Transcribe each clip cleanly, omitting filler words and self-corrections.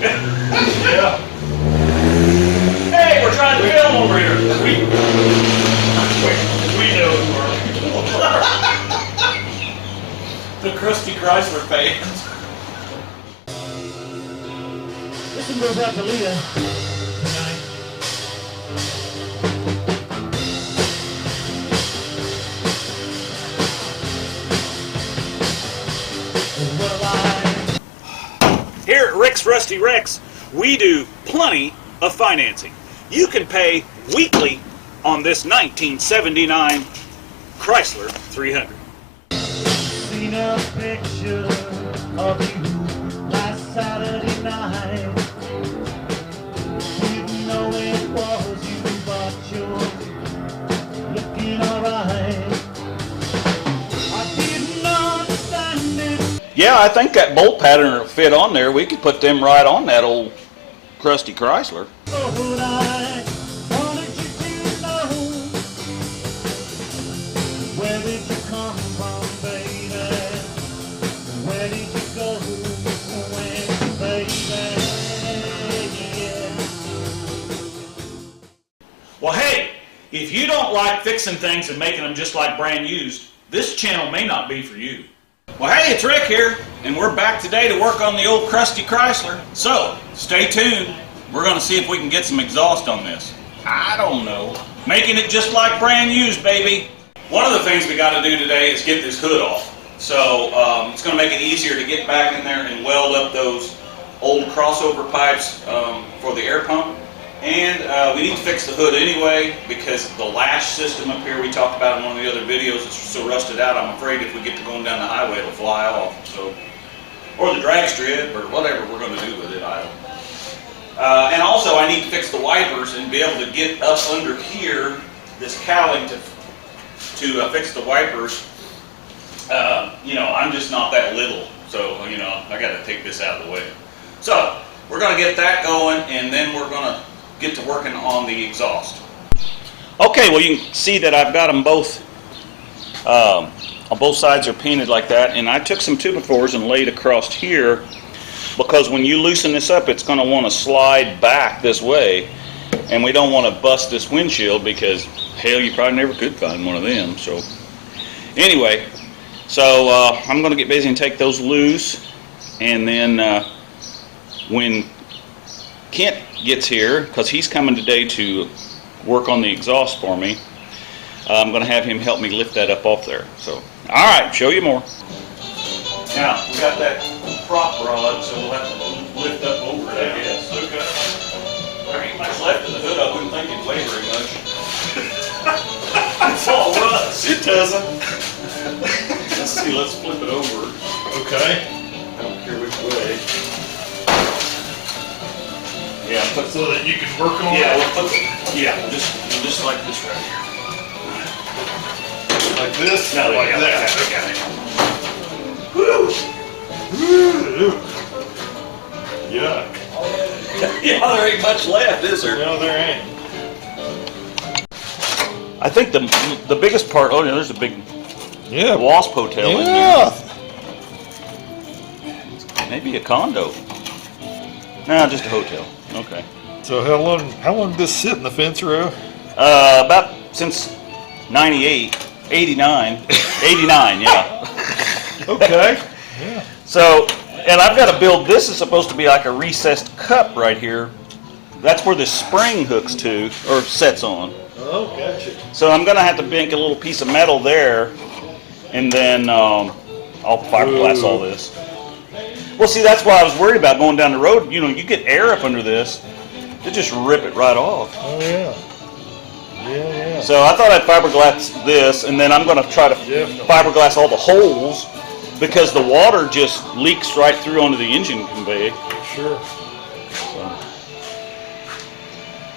Yeah. Hey, we're trying to film over here. We know who are. The crusty Chrysler fans. This one goes out to Leah. Here at Rick's Rusty Rex, we do plenty of financing. You can pay weekly on this 1979 Chrysler 300. Seen a picture of you last Saturday night. Didn't know it was you, but you're looking alright. I didn't understand it. Yeah, I think that bolt pattern will fit on there. We could put them right on that old crusty Chrysler. Oh, but I wanted you to know. Where did you come from, baby? Where did you go when, baby? Yeah. Well, hey, if you don't like fixing things and making them just like brand used, this channel may not be for you. Well, hey, it's Rick here, and we're back today to work on the old crusty Chrysler. So, stay tuned. We're going to see if we can get some exhaust on this. I don't know. Making it just like brand used, baby. One of the things we got to do today is get this hood off. So, it's going to make it easier to get back in there and weld up those old crossover pipes for the air pump. And we need to fix the hood anyway, because the lash system up here we talked about in one of the other videos is so rusted out. I'm afraid if we get to going down the highway it'll fly off. So, or the drag strip, or whatever we're going to do with it, I don't know. And also I need to fix the wipers and be able to get up under here this cowling to fix the wipers. You know, I'm just not that little, so you know I got to take this out of the way. So we're going to get that going, and then we're going to get to working on the exhaust. Okay, well you can see that I've got them both, on both sides are painted like that, and I took some 2x4s and laid across here, because when you loosen this up it's going to want to slide back this way, and we don't want to bust this windshield, because hell, you probably never could find one of them. So anyway, so I'm going to get busy and take those loose, and then when Kent gets here, because he's coming today to work on the exhaust for me, I'm going to have him help me lift that up off there. So, all right, show you more. Now, we got that prop rod, so we'll have to lift up over it, I guess. Okay. There ain't much left of the hood. I wouldn't think it'd weigh very much. It's all rust. It doesn't. Let's see, let's flip it over. Okay. I don't care which way. Yeah, So that you can work on yeah, it. we'll just like this right here. Like this? No, like yeah, that. Okay. Woo! Yuck. Yeah, there ain't much left, is there? No, there ain't. I think the biggest part. Oh, yeah, there's a big wasp hotel in Yeah. there. Maybe a condo. No, just a hotel. Okay. So how long did this sit in the fence row? About since 98, 89, 89, yeah. Okay. Yeah. So, and I've got to build, this is supposed to be like a recessed cup right here. That's where the spring hooks to, or sets on. Oh, gotcha. So I'm going to have to make a little piece of metal there, and then I'll fiberglass all this. Well, see, that's why I was worried about going down the road. You know, you get air up under this, it just rip it right off. Oh, yeah. Yeah. So I thought I'd fiberglass this, and then I'm going to try to fiberglass all the holes, because the water just leaks right through onto the engine convey. Sure. So.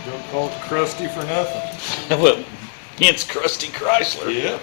Don't call it crusty for nothing. Well, it's crusty Chrysler. Yeah.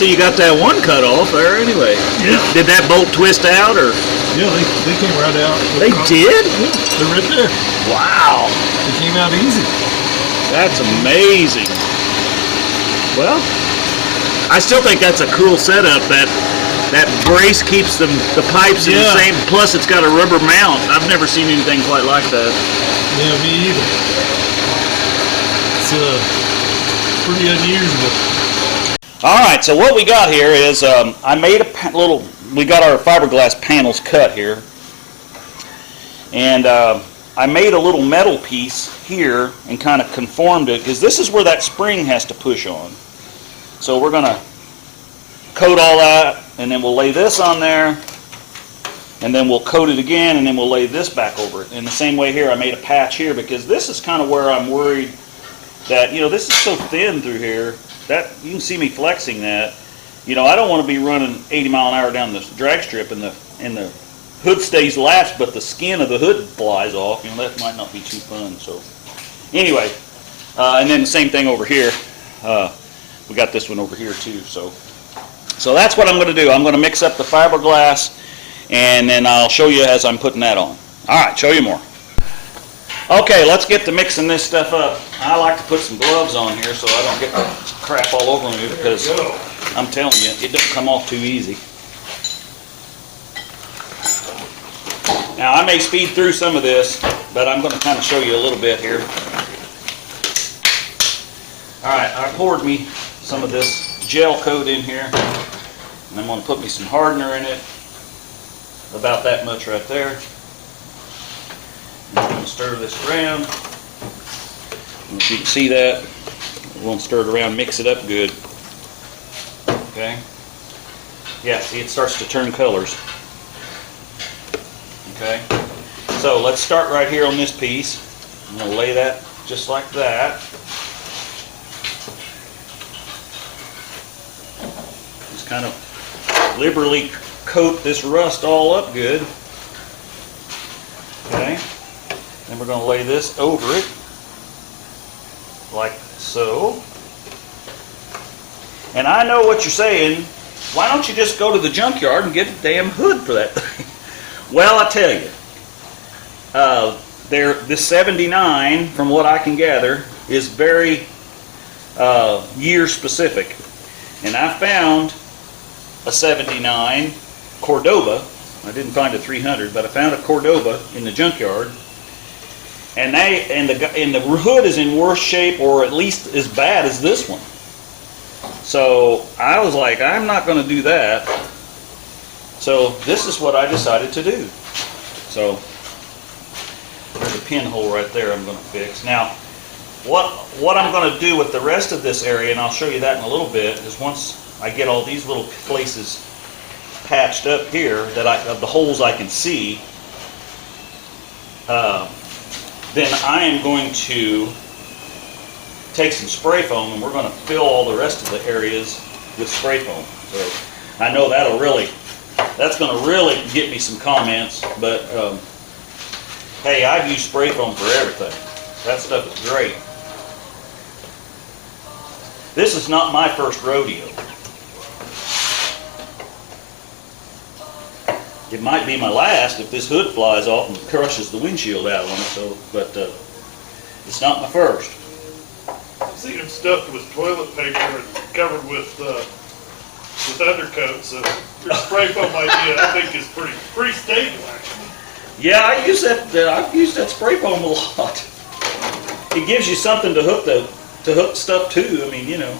so you got that one cut off there anyway. Yeah. Did that bolt twist out or? Yeah, they came right out. They did? Yeah, they're right there. Wow. They came out easy. That's amazing. Well, I still think that's a cool setup. That brace keeps the pipes in the same. Plus, it's got a rubber mount. I've never seen anything quite like that. Yeah, me either. It's pretty unusual. All right, so what we got here is I made a little. We got our fiberglass panels cut here, and I made a little metal piece here and kind of conformed it because this is where that spring has to push on. So we're gonna coat all that, and then we'll lay this on there, and then we'll coat it again, and then we'll lay this back over it. In the same way here, I made a patch here because this is kind of where I'm worried that, you know, this is so thin through here that you can see me flexing that. You know, I don't want to be running 80 mile an hour down the drag strip and the hood stays latched, but the skin of the hood flies off. You know, that might not be too fun. So anyway, and then the same thing over here. We got this one over here too. So that's what I'm going to do. I'm going to mix up the fiberglass, and then I'll show you as I'm putting that on. All right, show you more. Okay, let's get to mixing this stuff up. I like to put some gloves on here so I don't get the crap all over me because I'm telling you, it don't come off too easy. Now, I may speed through some of this, but I'm going to kind of show you a little bit here. All right, I poured me some of this gel coat in here, and I'm going to put me some hardener in it, about that much right there. I'm going to stir this around. And if you can see that, we're going to stir it around, mix it up good. Okay? Yeah, see, it starts to turn colors. Okay? So let's start right here on this piece. I'm going to lay that just like that. Just kind of liberally coat this rust all up good. Okay? Then we're going to lay this over it, like so. And I know what you're saying, why don't you just go to the junkyard and get a damn hood for that thing? Well, I tell you, this 79, from what I can gather, is very year specific. And I found a 79 Cordoba. I didn't find a 300, but I found a Cordoba in the junkyard. And the hood is in worse shape, or at least as bad as this one. So I was like, I'm not going to do that. So this is what I decided to do. So there's a pinhole right there I'm going to fix. Now, what I'm going to do with the rest of this area, and I'll show you that in a little bit, is once I get all these little places patched up here, of the holes I can see, then I am going to take some spray foam, and we're going to fill all the rest of the areas with spray foam. So I know that's going to really get me some comments, but hey, I've used spray foam for everything. That stuff is great. This is not my first rodeo. It might be my last if this hood flies off and crushes the windshield out on it. So, but it's not my first. I've seen them stuffed with toilet paper and covered with undercoat. So your spray foam idea, I think, is pretty stable actually. Yeah, I use that. I've used that spray foam a lot. It gives you something to hook stuff to. I mean, you know.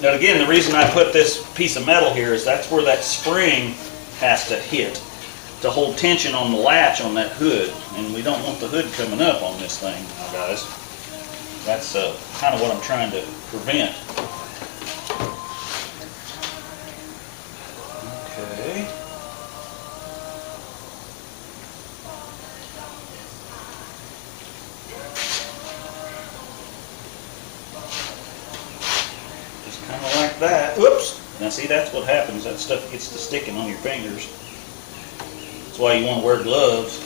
Now again, the reason I put this piece of metal here is that's where that spring has to hit to hold tension on the latch on that hood, and we don't want the hood coming up on this thing, guys. That's kind of what I'm trying to prevent. Okay. Kind of like that. Whoops! Now see, that's what happens. That stuff gets to sticking on your fingers. That's why you want to wear gloves.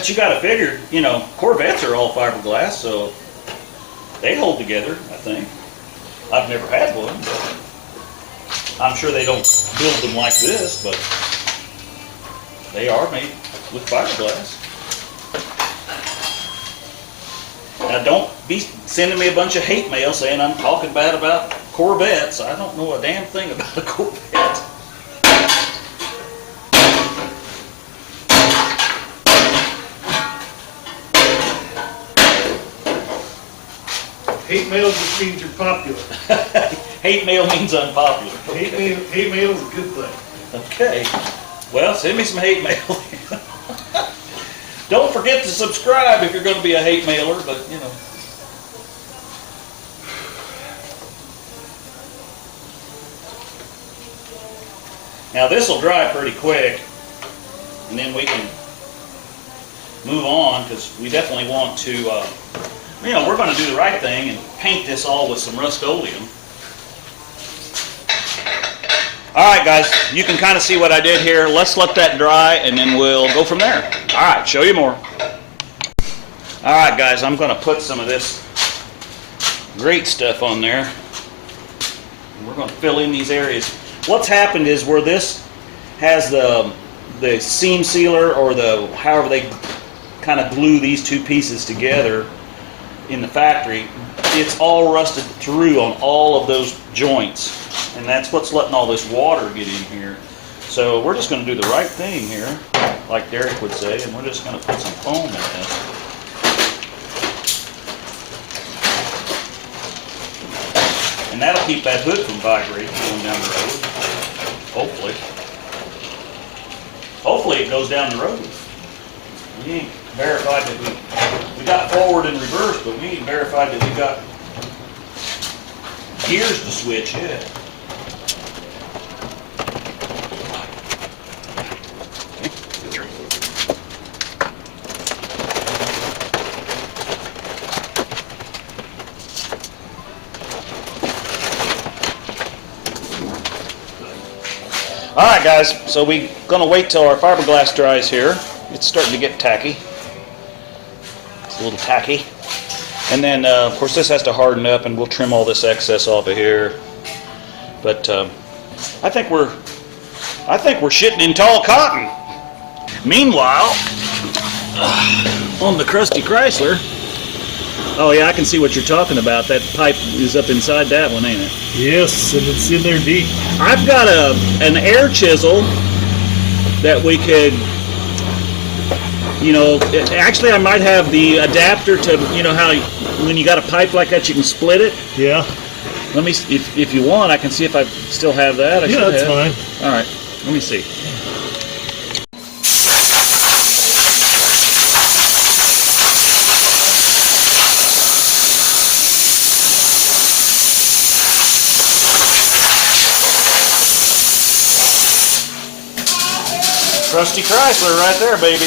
But you gotta figure, you know, Corvettes are all fiberglass, so they hold together, I think. I've never had one, but I'm sure they don't build them like this, but they are made with fiberglass. Now don't be sending me a bunch of hate mail saying I'm talking bad about Corvettes. I don't know a damn thing about a Corvette. Hate mail just means you're popular. Hate mail means unpopular. Hate mail is a good thing. Okay. Well, send me some hate mail. Don't forget to subscribe if you're going to be a hate mailer, but you know. Now this will dry pretty quick, and then we can move on because we definitely want to, you know, we're going to do the right thing and paint this all with some Rust-Oleum. All right, guys, you can kind of see what I did here. Let's let that dry, and then we'll go from there. All right, show you more. All right, guys, I'm going to put some of this great stuff on there. We're going to fill in these areas. What's happened is where this has the seam sealer, or the however they kind of glue these two pieces together in the factory, it's all rusted through on all of those joints, and that's what's letting all this water get in here. So we're just going to do the right thing here, like Derek would say, and we're just going to put some foam in this. And that'll keep that hood from vibrating going down the road. Hopefully. Hopefully it goes down the road. We ain't verified that we got forward and reverse, but we ain't verified that we got gears to switch yet. Alright guys, so we're going to wait till our fiberglass dries here. It's starting to get tacky. It's a little tacky. And then, of course, this has to harden up, and we'll trim all this excess off of here. But I think we're shitting in tall cotton. Meanwhile, on the crusty Chrysler, oh yeah, I can see what you're talking about. That pipe is up inside that one, ain't it? Yes, and it's in there deep. I've got an air chisel that we could, you know, actually I might have the adapter to, you know how when you got a pipe like that you can split it? Yeah. Let me, if you want, I can see if I still have that. Yeah, that's fine. All right, let me see. Trusty Chrysler right there, baby.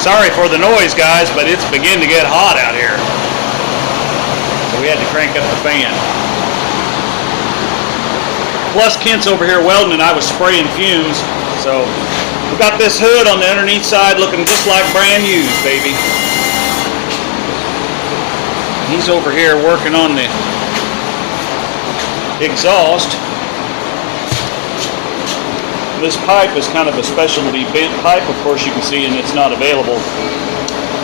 Sorry for the noise, guys, but it's beginning to get hot out here. So we had to crank up the fan. Plus, Kent's over here welding and I was spraying fumes. So we got this hood on the underneath side looking just like brand used, baby. He's over here working on the exhaust. This pipe is kind of a specialty bent pipe, of course you can see, and it's not available,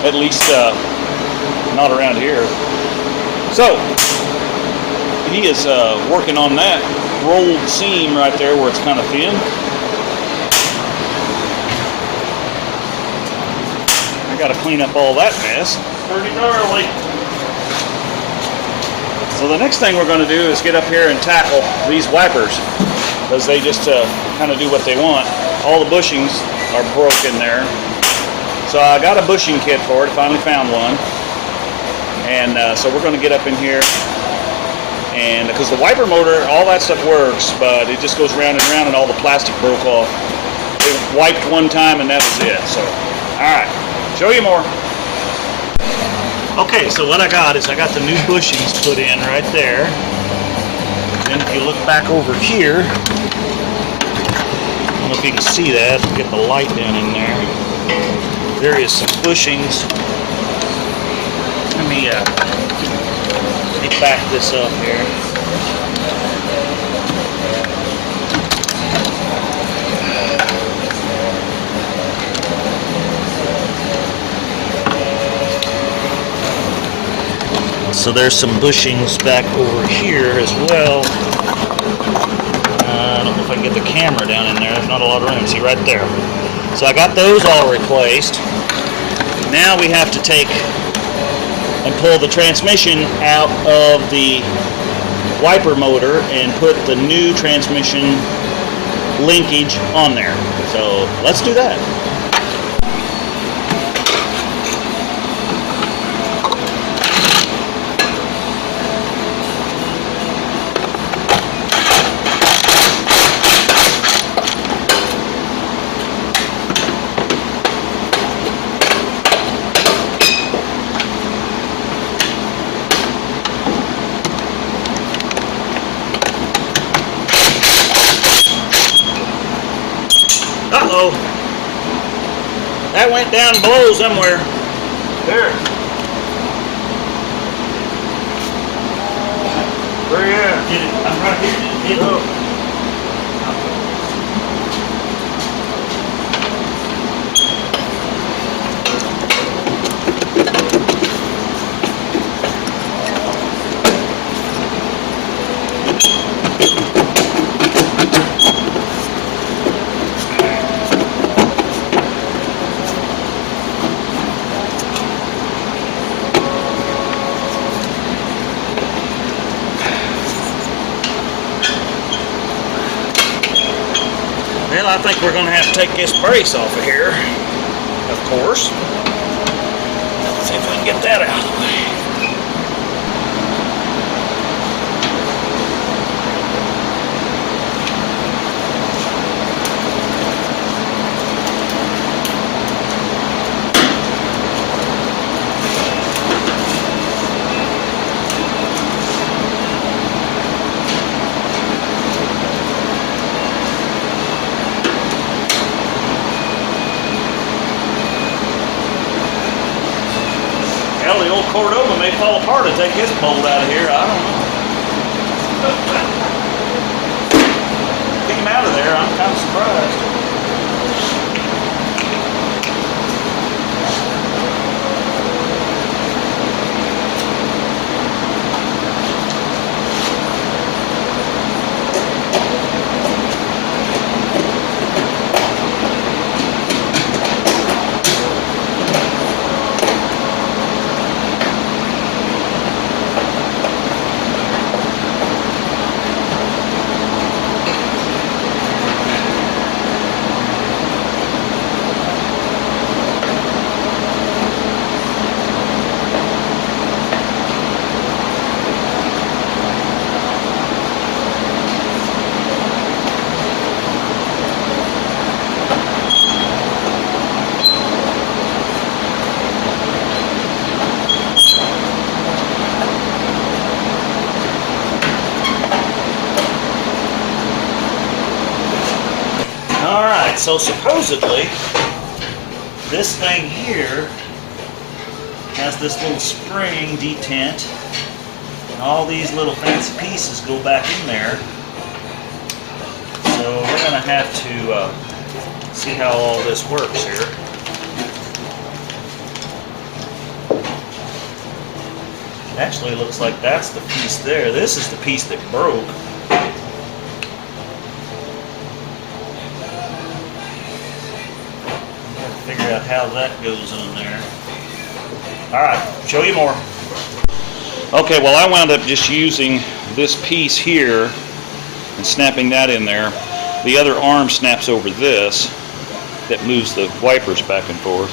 at least not around here. So he is working on that rolled seam right there where it's kind of thin. I got to clean up all that mess. Pretty gnarly. So the next thing we're going to do is get up here and tackle these wipers, because they just kind of do what they want. All the bushings are broken there. So I got a bushing kit for it, finally found one. And so we're going to get up in here, and because the wiper motor, all that stuff works, but it just goes round and round and all the plastic broke off. It wiped one time and that was it. So, alright, show you more. Okay, so what I got is I got the new bushings put in right there. Then if you look back over here, I don't know if you can see that, get the light down in there. There is some bushings. Let me back this up here. So there's some bushings back over here as well. I don't know if I can get the camera down in there. There's not a lot of room. See right there. So I got those all replaced. Now we have to take and pull the transmission out of the wiper motor and put the new transmission linkage on there. So let's do that. Uh-oh. That went down below somewhere. There. Where you at? Get it. I'm right here. Get it. Oh. Well, I think we're going to have to take this brace off of here, of course. Let's see if we can get that out of the way. Hell, the old Cordoba may fall apart to take his bolt out of here. I don't know. Get him out of there. I'm kind of surprised. Alright, so supposedly, this thing here has this little spring detent, and all these little fancy pieces go back in there. So we're going to have to see how all this works here. Actually, it looks like that's the piece there. This is the piece that broke. Figure out how that goes in there. Alright, show you more. Okay, well I wound up just using this piece here and snapping that in there. The other arm snaps over this that moves the wipers back and forth.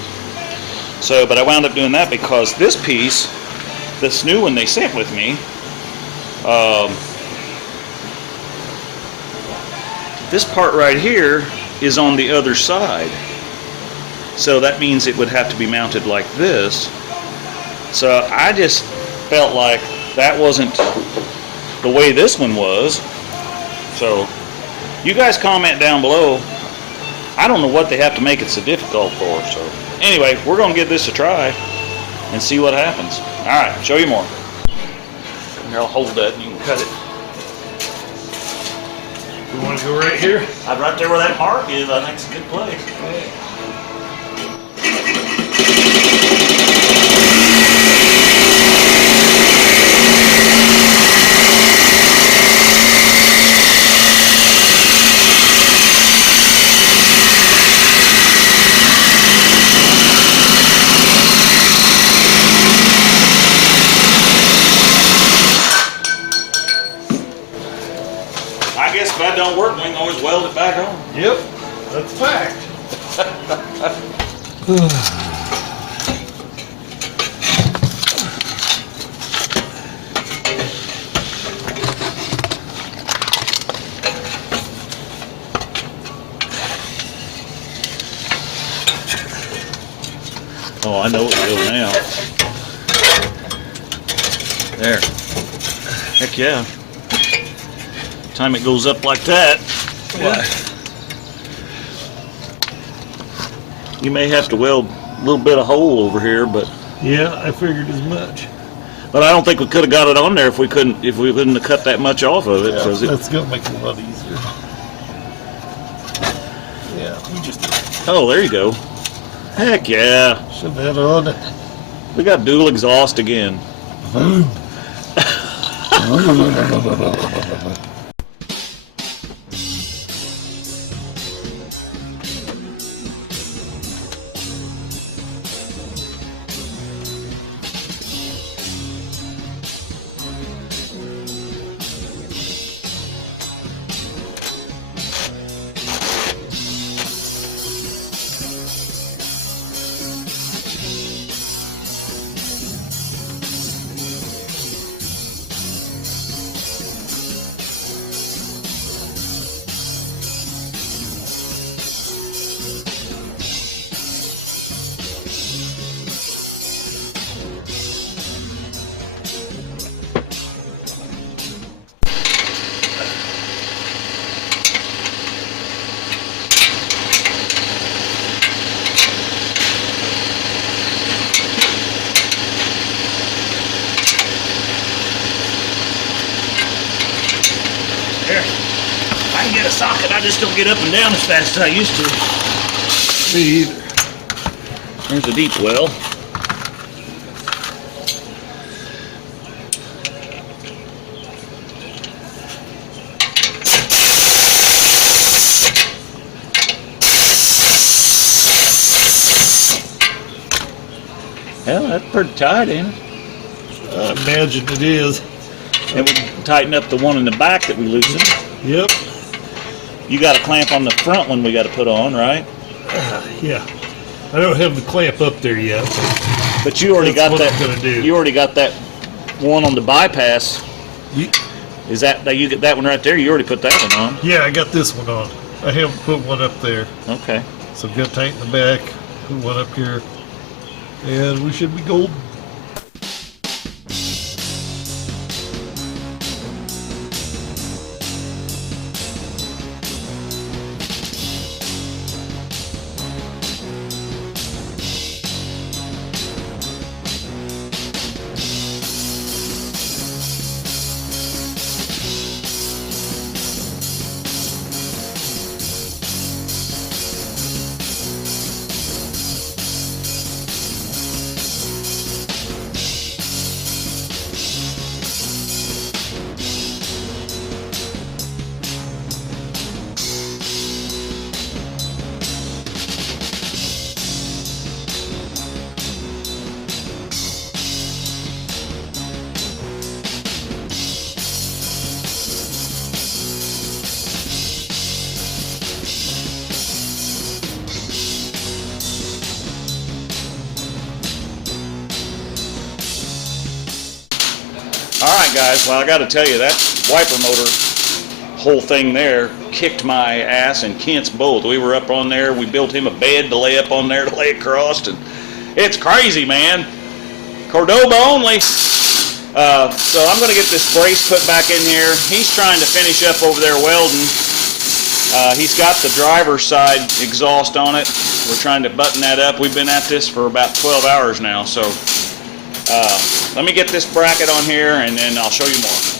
So, but I wound up doing that because this piece, this new one they sent with me, this part right here is on the other side. So that means it would have to be mounted like this. So I just felt like that wasn't the way this one was. So you guys comment down below. I don't know what they have to make it so difficult for. So anyway, we're going to give this a try and see what happens. Alright, show you more. Here, I'll hold that and you can cut it. We want to go right here? Right there where that mark is, I think it's a good place. Okay. I guess if that don't work, we can always weld it back on. Yep, that's a fact. Oh, I know it will now. There. Heck yeah. Time it goes up like that. Yeah. You may have to weld a little bit of hole over here, but Yeah, I figured as much. I don't think we could have got it on there if we couldn't have cut that much off of it. 'Cause That's gonna make it a lot easier. Yeah, we just oh, there you go. Heck yeah. shove that on. We got dual exhaust again. Here, I can get a socket. I just don't get up and down as fast as I used to. Me either. There's a deep well. Well, that's pretty tight, ain't it? I imagine it is. And we tighten up the one in the back that we loosened. Yep. You got a clamp on the front one we got to put on, right? Yeah. I don't have the clamp up there yet. But you already That's got what that. I'm gonna do. You already got that one on the bypass. Is that you get that one right there? You already put that one on. Yeah, I got this one on. I haven't put one up there. Okay. So I've got to tighten the back, put one up here, and we should be golden. right, guys. Well, I got to tell you, that wiper motor whole thing there kicked my ass and Kent's both. We were up on there. We built him a bed to lay up on there to lay across, and it's crazy, man. Cordoba only. So I'm going to get this brace put back in here. He's trying to finish up over there welding. He's got the driver's side exhaust on it. We're trying to button that up. We've been at this for about 12 hours now. So let me get this bracket on here and then I'll show you more.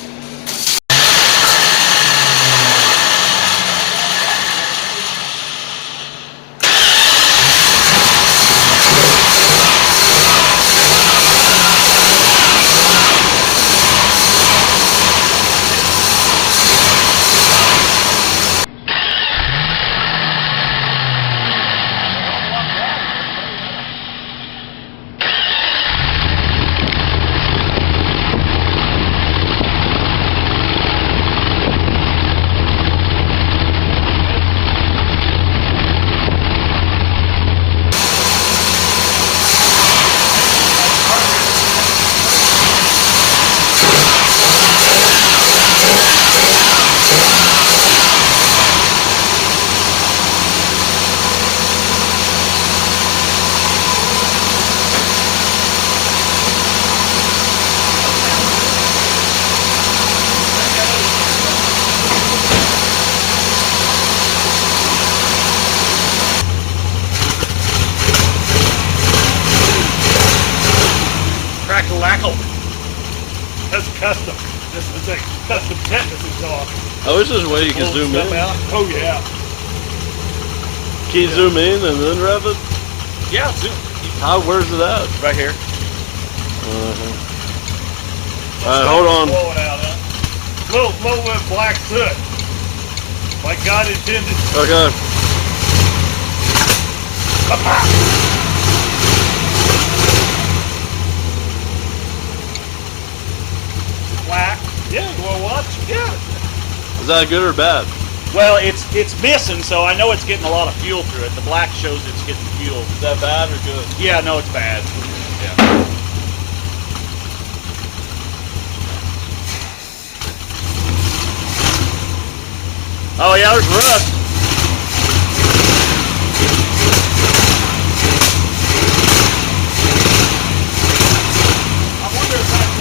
Crackle-lackle. That's custom. This is a custom tetanus exhaust. Oh, this is a way you can zoom in. Oh, yeah. Can you zoom in and then rev it? Yeah, zoom. Where's it at? Right here. Alright, hold on. Blowing out, huh? Little bit of black soot. Like God intended. Okay. Black. Yeah, you want to watch? Yeah. Is that good or bad? Well, it's missing, so I know it's getting a lot of fuel through it. The black shows it's getting fuel. Is that bad or good? Yeah, no, it's bad. Yeah. Oh yeah, there's rust. I wonder if that's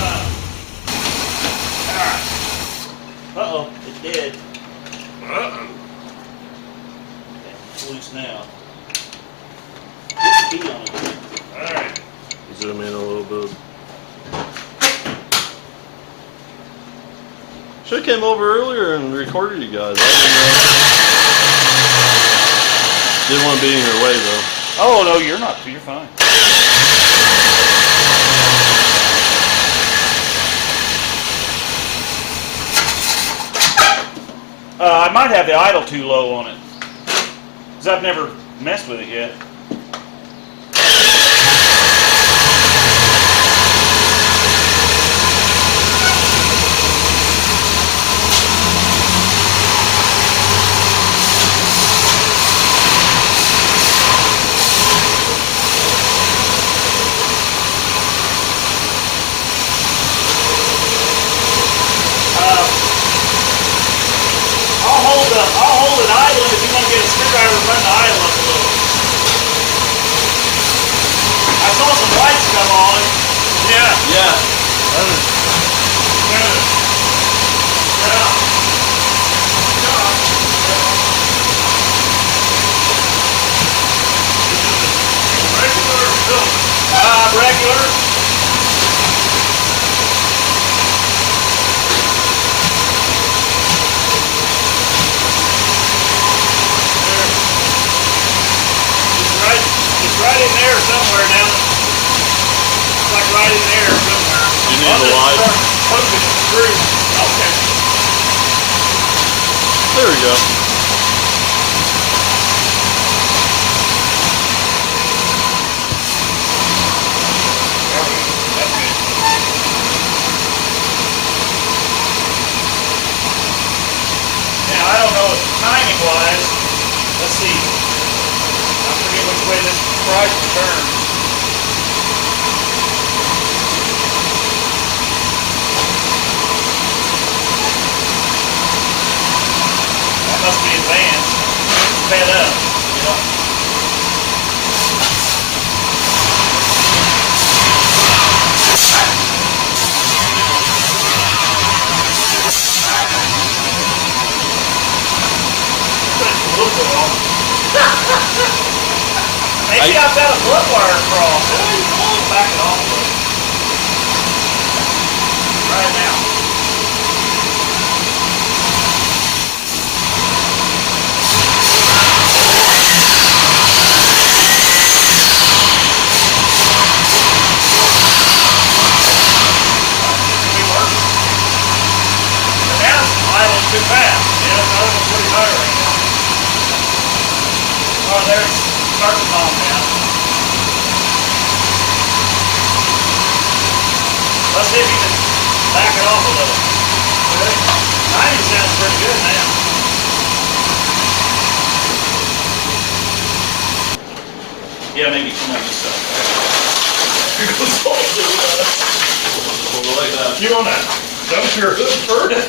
uh-oh, it did. Uh-oh. It's loose now. Put the key on it. All right. Zoom in a little bit. Should have came over earlier and recorded you guys. I didn't want to be in your way though. Oh no, you're not. You're fine. I might have the idle too low on it, because I've never messed with it yet. I'll hold it idle if you want to get a screwdriver and run the idle up a little. I saw some lights come on. Yeah. Yeah. Regular. It's right in there somewhere now. It's like right in there somewhere. You need the light. Poking the screw. Okay. There we go. That's good. Now I don't know if timing wise. Let's see. I forget which way this Chrysler turns. fed up. You know? Maybe I've got a blood wire across. Back it off a little. Right now. Too fast. Yeah, it's not even pretty high right now. Oh, there it's starting to calm down. Let's see if you can back it off a little. Good. 90 sounds pretty good now. Yeah, maybe come on this side. Here goes all the You want that? Dump your hood first.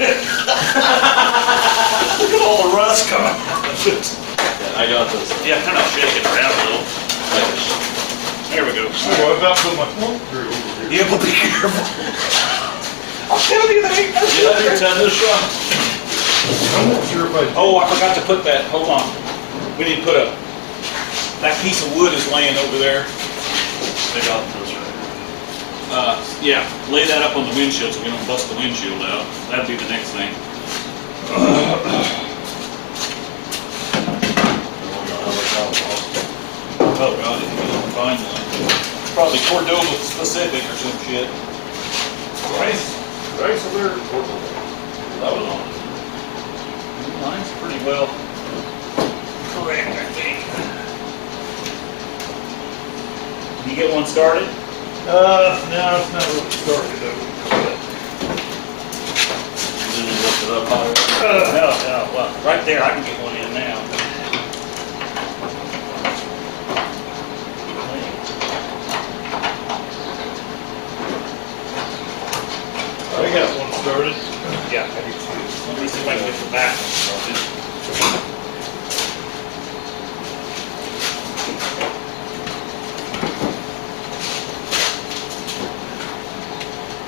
Look at all the rust coming out of it. Yeah, I got this. Yeah, kind of shake it around a little. There we go. What about putting my phone through over here? Yeah, but be careful. I'm telling you, that ain't nothing. Yeah, your tennis shot. I'm not sure if I do. Oh, I forgot to put that. Hold on. We need to put that piece of wood is laying over there. I got this right. Yeah, lay that up on the windshield so we don't bust the windshield out. That'd be the next thing. Oh God, if you can find one. It's probably Cordoba specific or some shit. Chrysler Cordoba. That was on. Mine's pretty well correct, I think. Can you get one started? No, it's not really started though. Then you lift it up higher. No, well, right there, I can get one in now. I got one started. Yeah, I do too. Let me see if I can get the back one started.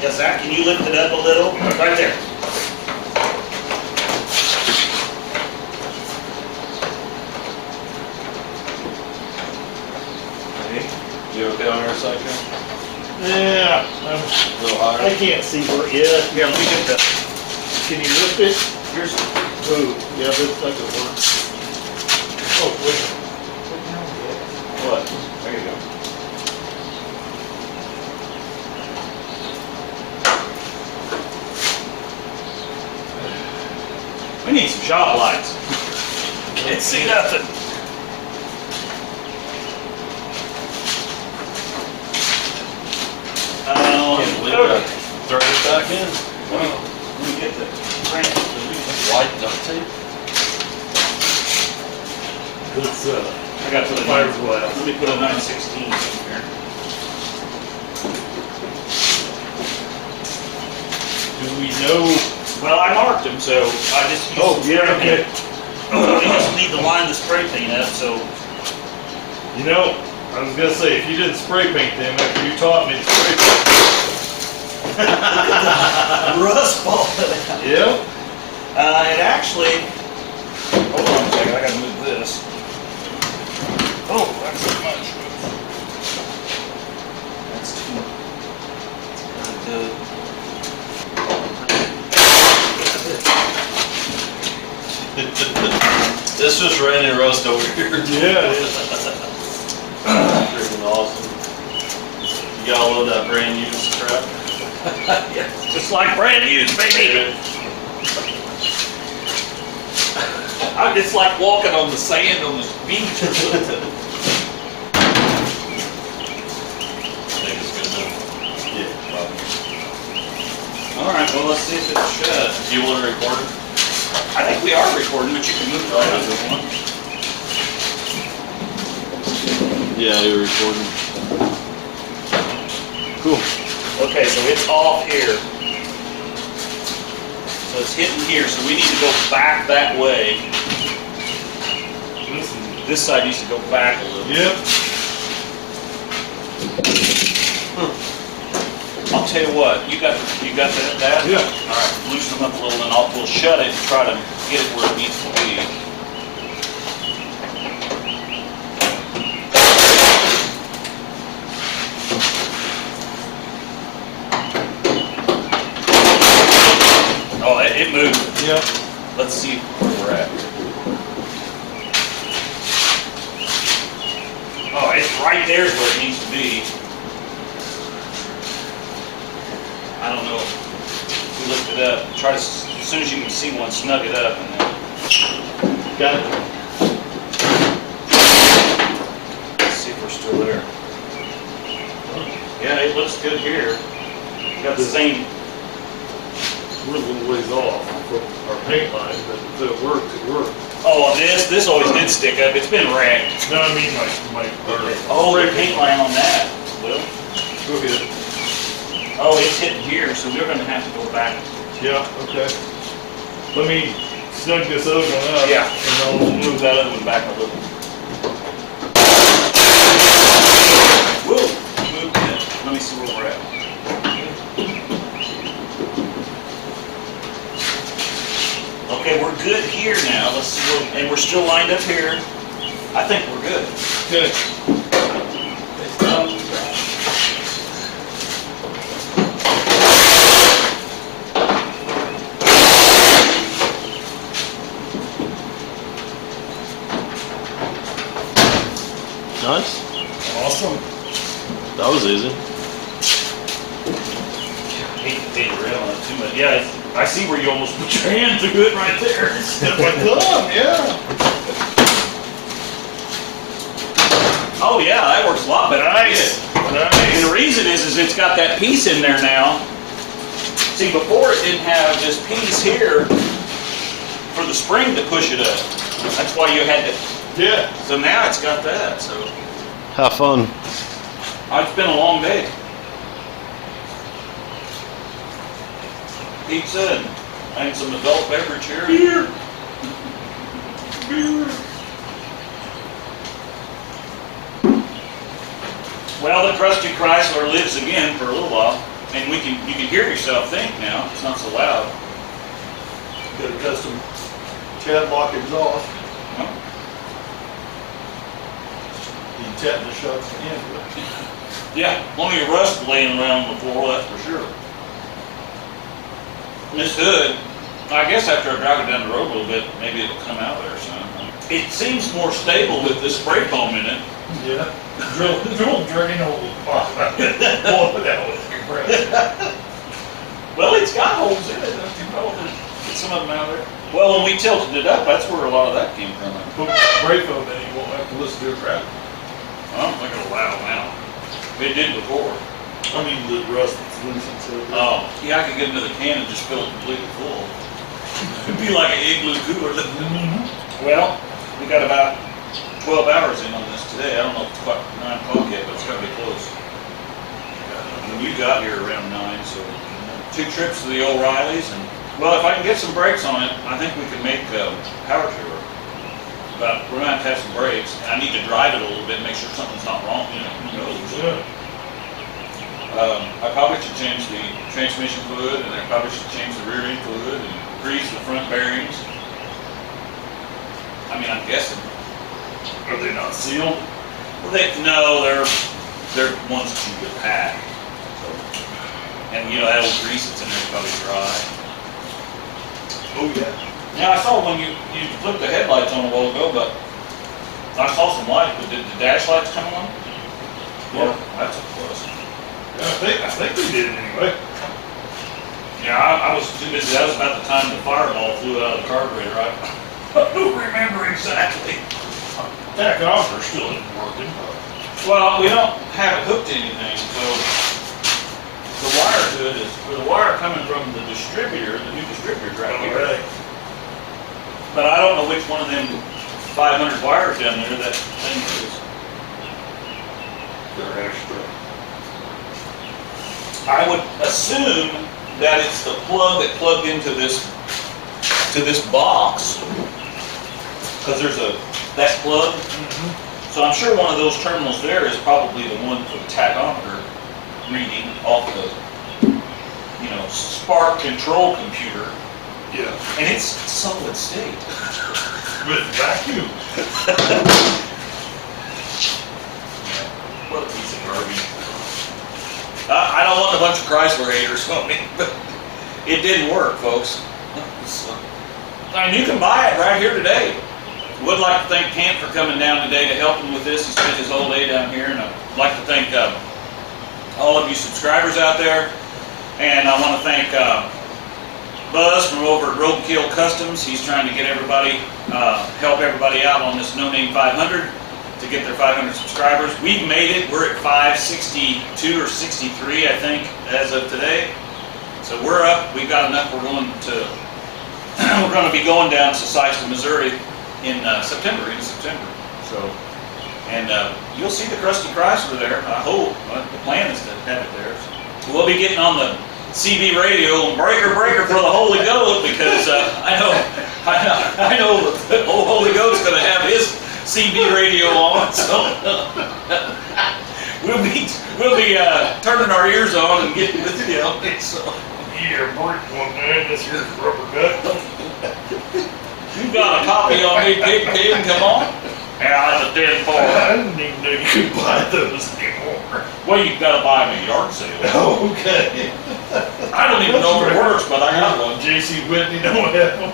Yeah, Zach, can you lift it up a little? Right there. You okay on your side, Ken? Yeah, A little I higher? can't see where. Yeah, Here, let me get the, can you lift it? here's, Oh, yeah, that could work. Oh, wait. what? There you go. We need some shop lights. Can't see nothing. Can't believe that. Throw it back in. Let me get the crank. White duct tape? It's I got to put a fiberglass. Let me put a 916 in here. Do we know? Well, I marked them, so I just used Oh, some yeah, spray okay. paint. We just need to line the spray paint up, so You know, I was gonna say, if you didn't spray paint them after you taught me to spray paint. rust ball. Yeah? It actually, hold on a second, I gotta move this. Oh, that's too much. That's too much. This just ran in rust over here. Yeah, it is. Freaking awesome. You got all of that brand new crap? Yeah, just like brand new, baby. It's like walking on the sand on the beach or something. I think it's good enough. Yeah, probably. All right, well, let's see if it's shut. Do you want to record it? I think we are recording, but you can move right on this one. Yeah, you're recording. Cool. Okay, so it's off here. So it's hitting here, so we need to go back that way. This side used to go back a little. Yep. I'll tell you what, you got that? Yeah. All right, loosen them up a little, and we'll shut it and try to get it where it needs to be. Oh, it moved. Yep. Let's see where we're at. Oh, it's right there is where it needs to be. I don't know if we lift it up. Try to, as soon as you can see one, snug it up and then. Got it. Let's see if we're still there. Yeah, it looks good here. Got the same. We're a little ways off from our paint line, but if it worked, it worked. Oh, this always did stick up. It's been wrecked. No, I mean my Oh, the paint line on that. Well, Go ahead. oh, it's hitting here, so we're gonna have to go back. Yeah, okay. Let me snug this other one up. Yeah. And We'll I'll move that other one back a little. Whoa, moved it. Let me see where we're at. Okay, we're good here now. Let's see what, and we're still lined up here. I think we're good. Good. Nice. Awesome. That was easy. I hate to beat around it too much. Yeah, I see where you almost put your hand through it right there. Step my thumb, yeah. Oh yeah, that works a lot better. Nice. And Nice. the reason is it's got that piece in there now. See, before it didn't have this piece here for the spring to push it up. That's why you had to. Yeah. So now it's got that. So Have fun. it's been a long day. Pizza and some adult beverage here. Beer. Beer. Well, the crusty Chrysler lives again for a little while, and you can hear yourself think now. It's not so loud. Got a custom Tadlock exhaust. Huh? The tetanus shots again. Yeah, plenty of rust laying around the floor, that's for sure. It's good. I guess after I drive it down the road a little bit, maybe it'll come out there some. It seems more stable with this spray foam in it. Yeah. Drill drain hole. Boy, that was compressed. Well, it's got holes in it, don't you know? Get some of them out there. Well, when we tilted it up, that's where a lot of that came from. Put spray foam in, you won't have to listen to it crap. I don't think it'll allow now. It did before. I mean, the rust that's loose inside. Oh, yeah, I could get another can and just fill it completely full. It'd be like an igloo cooler. Well, we got about 12 hours in on this today. I don't know if it's quite 9 o'clock yet, but it's got to be close. And you got here around 9, so 2 trips to the O'Reilly's. And well, if I can get some brakes on it, I think we can make power tour. But we're going to have some brakes. And I need to drive it a little bit and make sure something's not wrong. You know, who knows? Yeah. I probably should change the transmission fluid, and I probably should change the rear end fluid, and grease the front bearings. I mean, I'm guessing. Are they not sealed? Well, no, they're ones that you could pack. So, and you know that old grease that's in there is probably dry. Oh, yeah. Now I saw when you flipped the headlights on a while ago, but I saw some lights. But did the dash lights come on? Yeah. Well, that's a plus. I think we did it anyway. Yeah, I was too busy. That was about the time the fireball flew out of the carburetor. I don't remember exactly. Tachometer still isn't working. Well, we don't have it hooked to anything, so the wire to it is, or the wire coming from the distributor, the new distributor's right here. Alright. But I don't know which one of them 500 wires down there that thing is. They're extra. I would assume that it's the plug that plugged into this box, because there's a that plug. So I'm sure one of those terminals there is probably the one for the tachometer reading off the, spark control computer. Yeah. And it's solid state. With vacuum. What a piece of garbage. I don't want a bunch of Chrysler haters on me, but it didn't work, folks. And you can buy it right here today. Would like to thank Kent for coming down today to help him with this. He spent his whole day down here, and I'd like to thank all of you subscribers out there. And I want to thank Buzz from over at Roadkill Customs. He's trying to get everybody, help everybody out on this No Name 500 to get their 500 subscribers. We've made it. We're at 562 or 63, I think, as of today. So we're up. We've got enough. We're going to be going down to Sykeston, Missouri in September. So, and you'll see the Krusty Chrysler there. I hope. The plan is to have it there. So we'll be getting on the CB radio and breaker for the Holy Ghost, because I know the old Holy Ghost's going to have his CB radio on, so we'll be turning our ears on and getting with you. So Yeah, break one man. This here's rubber duck. you got a copy on me, Big Pig? Come on. Yeah, that's a dead boy. I didn't even know you could buy those anymore. Well, you got to buy them at a yard sale. Oh, okay. I don't even know if it works, but I got one. J.C. Whitney don't have them.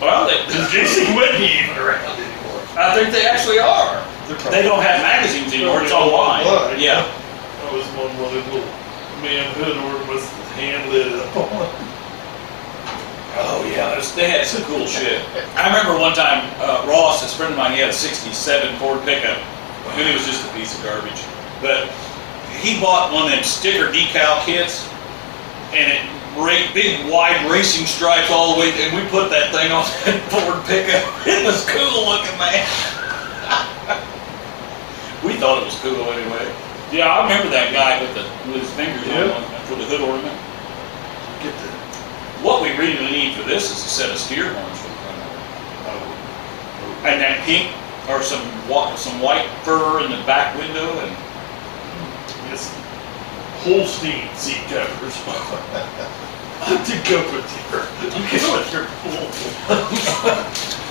Well, Is J.C. Whitney even around anymore? I think they actually are. They don't have magazines anymore. It's online. Yeah. That was one of the little manhood ornaments with his hand lit up on. Oh yeah, they had some cool shit. I remember one time, Ross, this friend of mine, he had a 67 Ford pickup, and it was just a piece of garbage. But he bought one of them sticker decal kits, and it big wide racing stripes all the way, and we put that thing on that Ford pickup. It was cool looking, man. We thought it was cool anyway. Yeah, I remember that guy with his fingers on for the hood ornament. Get the. What we really need for this is a set of steer horns for the front of it. And that pink, or some white fur in the back window, and Yes. Holstein seat covers. To go with your pool.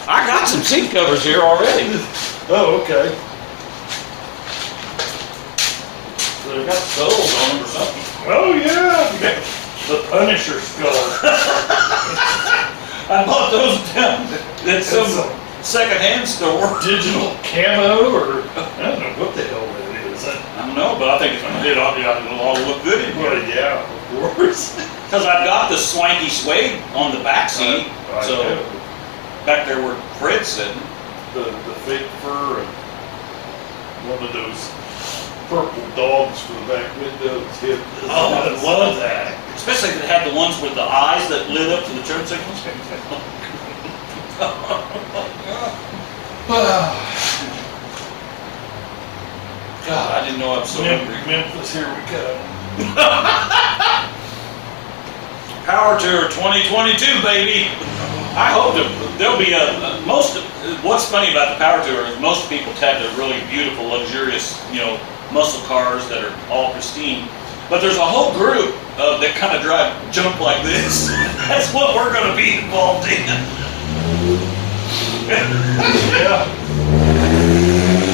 I got some seat covers here already. Oh, okay. So they've got skulls on them or something. Oh, yeah. The Punisher skull. I bought those down at some secondhand store. Digital camo, or I don't know what the hell that is. I don't know, but I think it's going to hit off. It'll all look good in Well, here. yeah, of course. Because I've got the swanky suede on the back seat. I So know. back there where Fred's sitting. The fake fur and one of those purple dogs for the back windows. Oh, I love that. Especially if it had the ones with the eyes that lit up to the turn signals. God, I didn't know I was so hungry. Memphis, here we come. Power Tour 2022, baby. I hope there'll be what's funny about the Power Tour is most people have the really beautiful, luxurious, muscle cars that are all pristine. But there's a whole group that kind of drive junk like this. That's what we're going to be involved in. Yeah.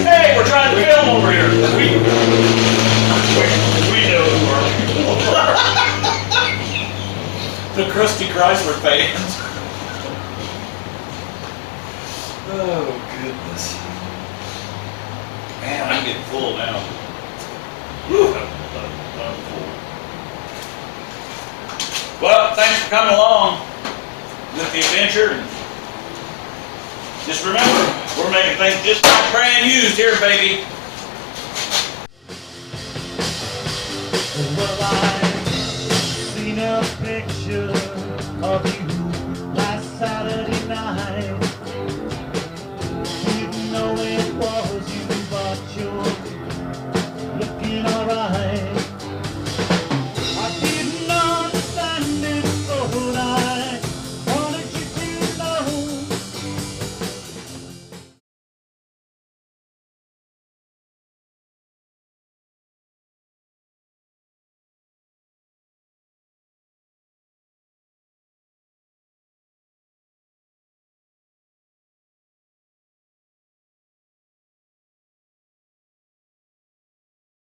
Hey, we're trying to film over here. We know who our people are. The Krusty Chrysler fans. Oh, goodness. Man, I'm getting full now. I'm full. Well, thanks for coming along with the adventure. And just remember, we're making things just like brand used here, baby. Well, I've seen a picture of you